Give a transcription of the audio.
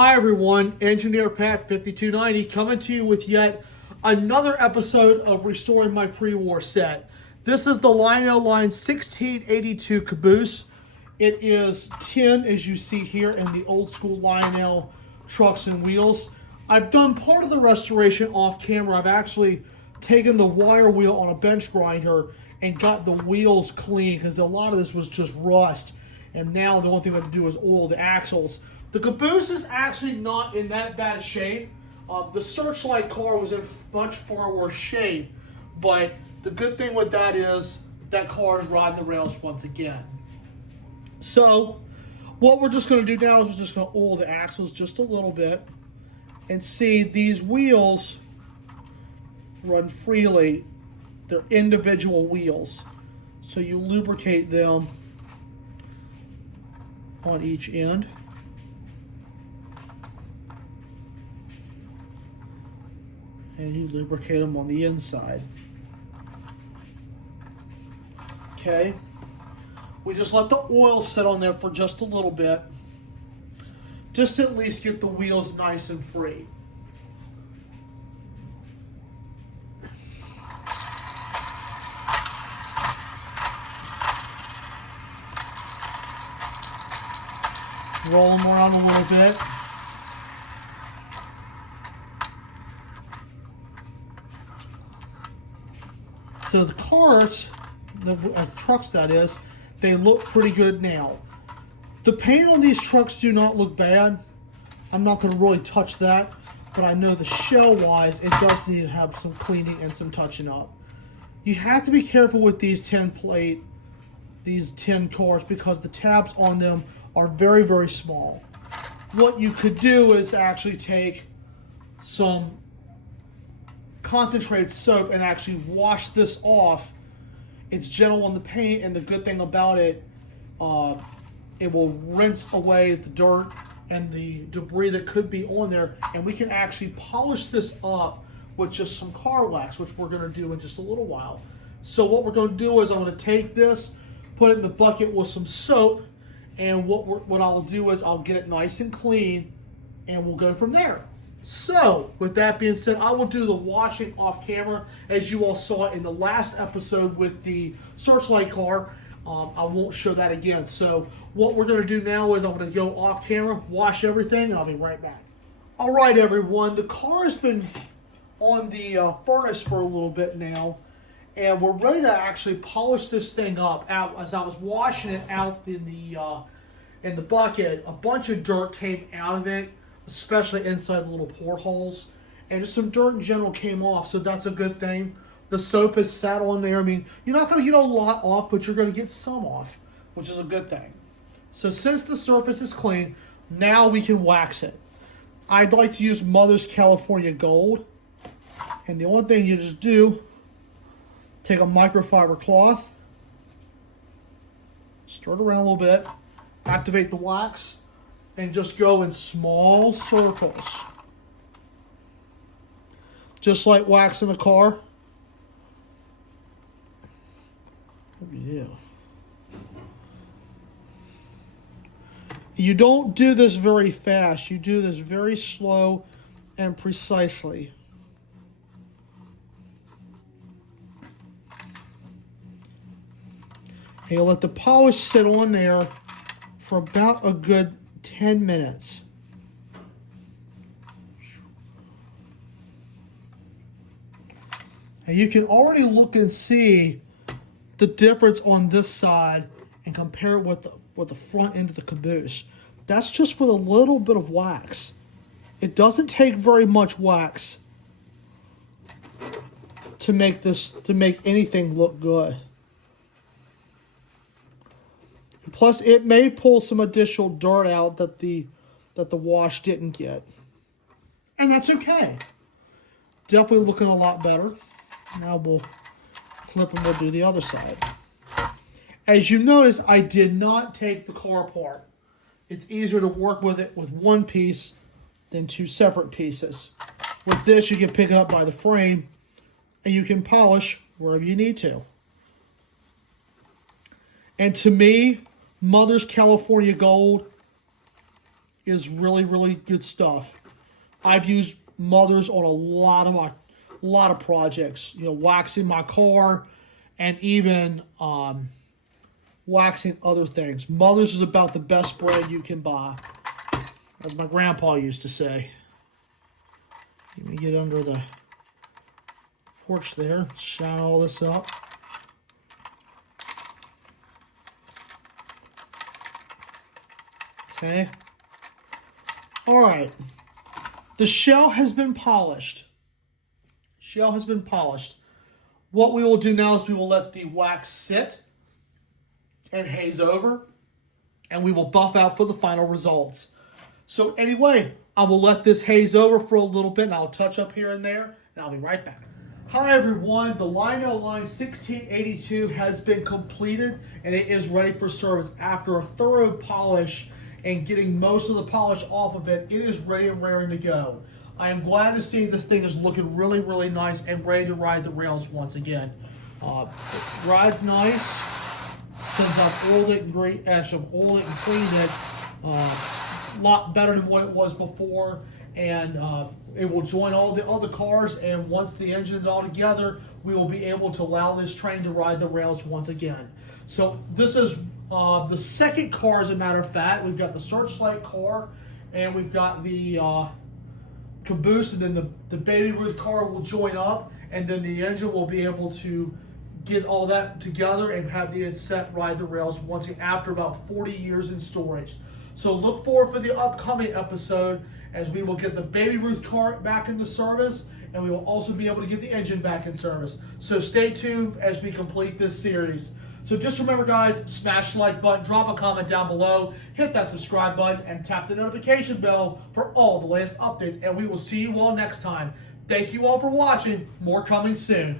Hi everyone, Engineer Pat 5290 coming to you with yet another episode of Restoring My Pre-War Set. This is the Lionel Line 1682 Caboose. It is tin, as you see here, in the old school Lionel trucks and wheels. I've done part of the restoration off camera. I've actually taken the wire wheel on a bench grinder and got the wheels clean because a lot of this was just rust. And now the only thing I have to do is oil the axles. The Caboose is actually not in that bad shape. The Searchlight car was in much far worse shape, but the good thing with that is that car is riding the rails once again. So what we're just going to do now is we're just going to oil the axles just a little bit and see these wheels run freely. They're individual wheels, so you lubricate them on each end. And you lubricate them on the inside. Okay. We just let the oil sit on there for just a little bit. Just to at least get the wheels nice and free. Roll them around a little bit. So the cars, the trucks that is, they look pretty good now. The paint on these trucks do not look bad. I'm not going to really touch that, but I know the shell-wise, it does need to have some cleaning and some touching up. You have to be careful with these tin cars because the tabs on them are very, very small. What you could do is actually take some concentrated soap and actually wash this off. It's gentle on the paint, and the good thing about it, it will rinse away the dirt and the debris that could be on there, and we can actually polish this up with just some car wax, which we're going to do in just a little while. So what we're going to do is I'm going to take this, put it in the bucket with some soap, and what I'll do is I'll get it nice and clean, and we'll go from there. So, with that being said, I will do the washing off camera, as you all saw in the last episode with the Searchlight car. I won't show that again. So, what we're going to do now is I'm going to go off camera, wash everything, and I'll be right back. All right, everyone. The car has been on the furnace for a little bit now, and we're ready to actually polish this thing up. As I was washing it out in the bucket, a bunch of dirt came out of it, especially inside the little portholes, and just some dirt in general came off, so that's a good thing. The soap is sat on there. I mean, you're not going to get a lot off, but you're going to get some off, which is a good thing. So since the surface is clean, now we can wax it. I'd like to use Mother's California Gold, and the only thing you just do, take a microfiber cloth, stir it around a little bit, activate the wax, and just go in small circles. Just like waxing a car. Yeah. You don't do this very fast. You do this very slow and precisely. And you'll let the polish sit on there for about a good 10 minutes. And you can already look and see the difference on this side and compare it with the front end of the Caboose. That's just with a little bit of wax. It doesn't take very much wax to make anything look good. Plus, it may pull some additional dirt out that the wash didn't get. And that's okay. Definitely looking a lot better. Now we'll flip and we'll do the other side. As you notice, I did not take the car apart. It's easier to work with it with one piece than two separate pieces. With this, you can pick it up by the frame and you can polish wherever you need to. And to me, Mother's California Gold is really, really good stuff. I've used Mothers on a lot of projects. You know, waxing my car, and even waxing other things. Mothers is about the best brand you can buy, as my grandpa used to say. Let me get under the porch there, shine all this up. Okay. All right. The shell has been polished. Shell has been polished. What we will do now is we will let the wax sit and haze over, and we will buff out for the final results. So anyway, I will let this haze over for a little bit, and I'll touch up here and there, and I'll be right back. Hi everyone, the Lionel line 1682 has been completed, and it is ready for service. After a thorough polish and getting most of the polish off of it, it is ready and raring to go. I am glad to see this thing is looking really, really nice and ready to ride the rails once again. It rides nice. Since I've oiled it and cleaned it, a lot better than what it was before. And it will join all the other cars, and once the engine's all together, we will be able to allow this train to ride the rails once again. So this is the second car, as a matter of fact. We've got the Searchlight car, and we've got the Caboose, and then the Baby Ruth car will join up, and then the engine will be able to get all that together and have the set ride the rails once again after about 40 years in storage. So look forward for the upcoming episode, as we will get the Baby Ruth car back into service, and we will also be able to get the engine back in service. So stay tuned as we complete this series. So just remember, guys, smash the like button, drop a comment down below, hit that subscribe button, and tap the notification bell for all the latest updates. And we will see you all next time. Thank you all for watching. More coming soon.